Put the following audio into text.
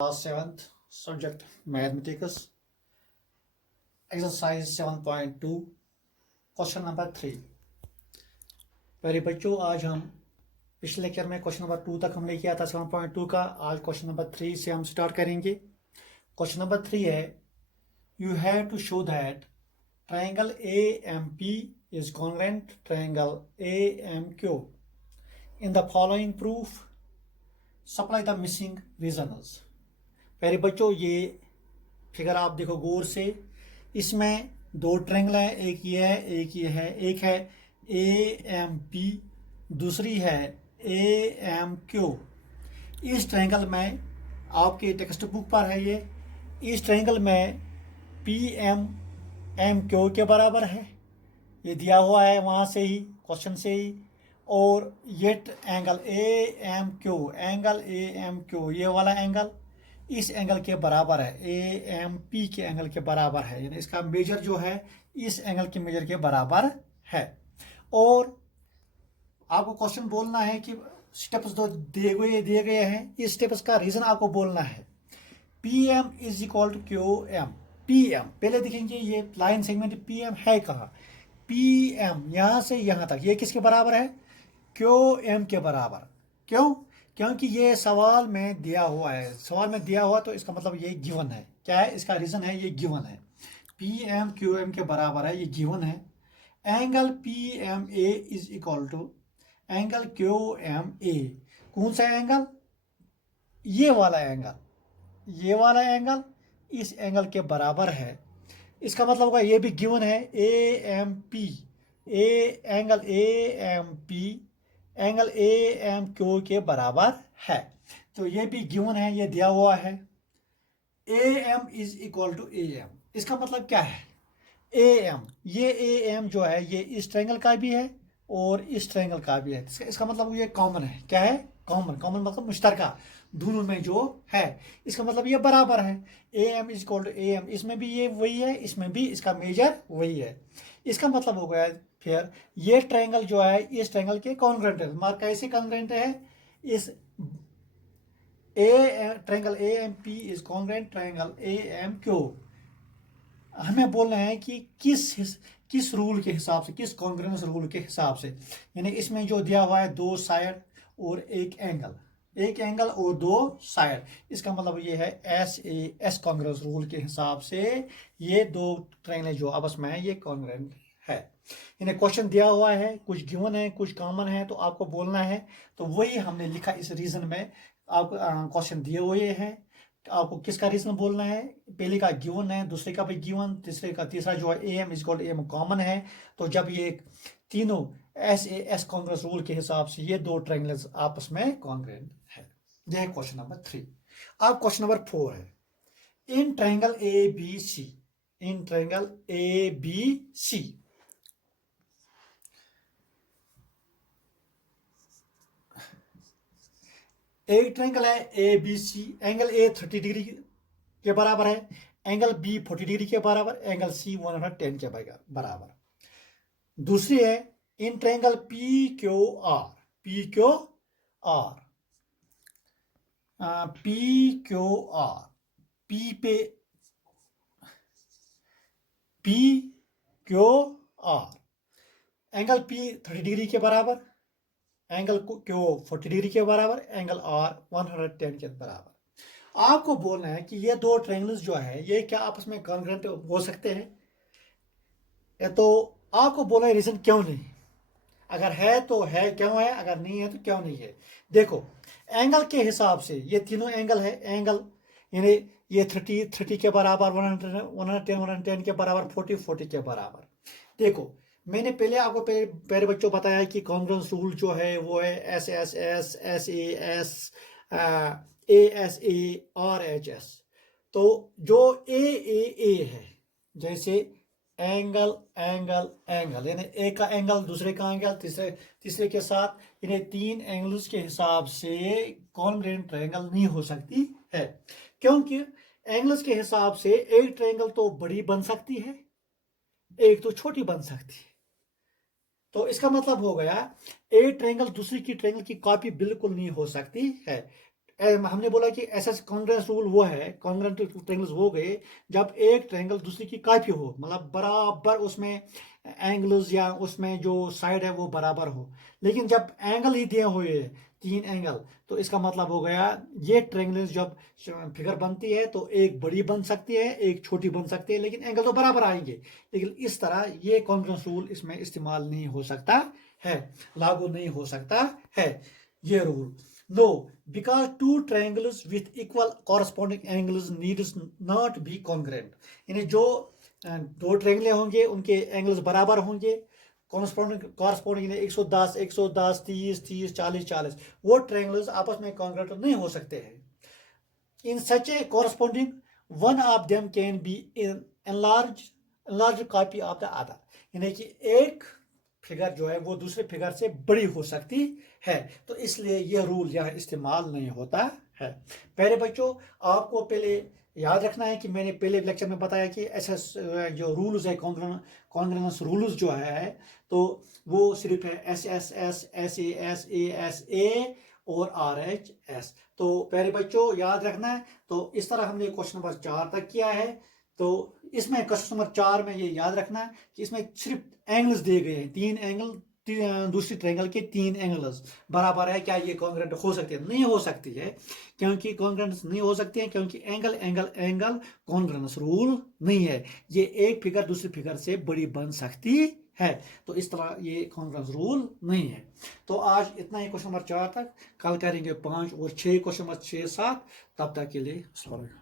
Class 7th subject mathematics exercise 7.2 question number 3। प्यारे बच्चों, आज हम पिछले लेक्चर में क्वेश्चन नंबर 2 तक हमने किया था 7.2 का। आज क्वेश्चन नंबर 3 से हम स्टार्ट करेंगे। क्वेश्चन नंबर 3 है, you have to show that triangle AMP is congruent triangle AMQ in the following proof, supply the missing reasons. प्यारे बच्चों, ये फिगर आप देखो गौर से। इसमें दो ट्रायंगल है, एक ये है एक ये है। एक है AMP, दूसरी है AMQ। इस ट्रायंगल में आपके टेक्स्ट बुक पर है ये। इस ट्रायंगल में PMMQ के बराबर है, ये दिया हुआ है वहाँ से ही, क्वेश्चन से ही। और ये एंगल AMQ ये वाला एंगल इस एंगल के बराबर है, AMP के एंगल के बराबर है, यानी इसका मेजर जो है इस एंगल के मेजर के बराबर है। और आपको क्वेश्चन बोलना है कि स्टेप्स दो दिए गए हैं, इस स्टेप्स का रीजन आपको बोलना है। PM is equal to QM। PM पहले देखेंगे ये लाइन सेगमेंट PM है कहाँ। PM यहाँ से यहाँ तक ये किसके बराबर है, QM के बराबर। क्यों? क्योंकि ये सवाल में दिया हुआ है। सवाल में दिया हुआ तो इसका मतलब ये गिवन है। क्या है इसका रीजन है, ये गिवन है। PM QM के बराबर है, ये गिवन है। Angle PMA is equal to angle QMA। कौन सा एंगल? ये वाला एंगल, ये वाला एंगल इस एंगल के बराबर है। इसका मतलब होगा ये भी गिवन है, AMP angle AMP angle AMQ के बराबर है। तो ये भी गिवन है, ये दिया हुआ है। AM is equal to AM। इसका मतलब क्या है? AM, ये AM जो है ये इस ट्रायंगल का भी है और इस ट्रायंगल का भी है। इसका मतलब ये कॉमन है। क्या है? कॉमन। कॉमन मतलब मुश्तरका, दोनों में जो है। इसका मतलब ये बराबर है। AM is equal to AM, इसमें भी ये वही है, इसमें भी इसका मेजर वही है। इसका मतलब हो गया फिर ये ट्रायंगल जो है इस ट्रायंगल के कॉन्ग्रुएंट है। मार्क कैसे कॉन्ग्रुएंट है? इस triangle AMP is congruent triangle AMQ। हमें बोलना है कि किस रूल के हिसाब से, किस कॉन्ग्रुएंस रूल के हिसाब से। यानी इसमें जो दिया हुआ है दो साइड और एक एंगल, एक एंगल और दो साइड, इसका मतलब ये है SAS कॉन्ग्रुएंस रूल के हिसाब से ये दो ट्रायंगल जो आपस में है ये कॉन्ग्रुएंट है। इन्हें क्वेश्चन दिया हुआ है, कुछ गिवन है कुछ कॉमन है, तो आपको बोलना है। तो वही हमने लिखा इस रीजन में। आपको क्वेश्चन दिए हुए हैं, आपको किसका रीजन बोलना है। पहले का गिवन है, दूसरे का भी गिवन, तीसरा जो है AM is equal AM common है। तो जब ये तीनों SAS कॉन्ग्रुएंस रूल के हिसाब से ये दो ट्रायंगल्स आपस में कॉन्ग्रुएंट है। यह है क्वेश्चन नंबर 3। अब क्वेश्चन नंबर 4 है, in triangle ABC, in triangle ABC एक ट्रायंगल है ABC, एंगल A 30 डिग्री के बराबर है, एंगल B 40 डिग्री के बराबर, एंगल C 110 के बराबर। दूसरी है in triangle PQR, PQR, PQR, P पे PQR, एंगल P 30 डिग्री के बराबर, एंगल Q 40 डिग्री के बराबर, एंगल R 110 के बराबर। आपको बोलना है कि ये दो ट्रायंगल्स जो है ये क्या आपस में कॉन्ग्रुएंट हो सकते हैं। या तो आपको बोला रीजन क्यों नहीं, अगर है तो है क्यों है, अगर नहीं है तो क्यों नहीं है। देखो एंगल के हिसाब से ये तीनों एंगल है, एंगल यानी ये 30 के बराबर, 110 के बराबर, 40 के बराबर। देखो मैंने पहले आपको पहले बच्चों बताया कि कॉन्ग्रुएंस रूल जो है वो है SSS, SAS, ASA, RHS। तो जो AAA है, जैसे एंगल एंगल एंगल, यानी एक का एंगल दूसरे का एंगल तीसरे के साथ, इन्हें तीन एंगल्स के हिसाब से कॉन्ग्रुएंट ट्रायंगल नहीं हो सकती है। क्योंकि एंगल्स के हिसाब से एक ट्रायंगल तो बड़ी बन सकती है, एक तो छोटी बन सकती है। तो इसका मतलब हो गया एक ट्रायंगल दूसरी की ट्रायंगल की कॉपी बिल्कुल नहीं हो सकती है। हमने बोला कि ऐसा कॉन्ग्रेंस रूल वो है, कॉन्ग्रेंट ट्रायंगल्स वो गए जब एक ट्रायंगल दूसरे की कॉपी हो, मतलब बराबर उसमें एंगल्स या उसमें जो साइड है वो बराबर हो। लेकिन जब एंगल ही दिए हुए हैं, 3 एंगल, तो इसका मतलब हो गया ये ट्रायंगल्स जब फिगर बनती है तो एक बड़ी बन सकती है, एक छोटी बन सकती है, लेकिन एंगल तो बराबर आएंगे। लेकिन इस तरह ये कॉन्ग्रेंस रूल इसमें इस्तेमाल नहीं हो सकता है, लागू नहीं हो सकता है ये rule. No, because two triangles with equal corresponding angles needs not be congruent। यानी जो दो ट्रायंगल होंगे उनके एंगल्स बराबर होंगे, कॉरस्पॉन्डिंग 110 110 30 30 40 40, वो ट्रायंगल्स आपस में कॉन्ग्रुएंट नहीं हो सकते हैं। In such a corresponding, one of them can be in enlarged copy of the other। यानी कि एक फिगर जो है वो दूसरे फिगर से बड़ी हो सकती है, तो इसलिए यह रूल यहाँ इस्तेमाल नहीं होता है। पहले बच्चों, आपको पहले याद रखना है कि मैंने पहले लेक्चर में बताया कि ऐसा जो रूल्स है, कॉन्ग्रुएंस रूल्स जो है, तो वो सिर्फ है S S S S S A और आर एच एस। तो प्यारे बच्चों याद रखना है। तो इस तरह हमने क्वेश्चन नंबर 4 तक किया है। तो इसमें क्वेश्चन नंबर 4 में ये याद रखना है कि इसमें सिर्फ एंगल्स दिए गए हैं, 3 एंगल, दूसरी ट्रायंगल के 3 एंगल्स बराबर है, क्या ये कॉन्ग्रुएंट हो सकती है? नहीं हो सकती है। क्योंकि कॉन्ग्रुएंट नहीं हो सकती है क्योंकि angle angle angle congruence rule नहीं है। ये एक फिगर दूसरी फिगर से बड़ी बन सकती है, तो इस तरह ये कॉन्ग्रुएंस रूल नहीं है। तो आज इतना ही क्वेश्चन नंबर 4 तक। कल करेंगे 5 और 6 क्वेश्चन नंबर 6 7। तब तक के लिए अस्सलाम वालेकुम।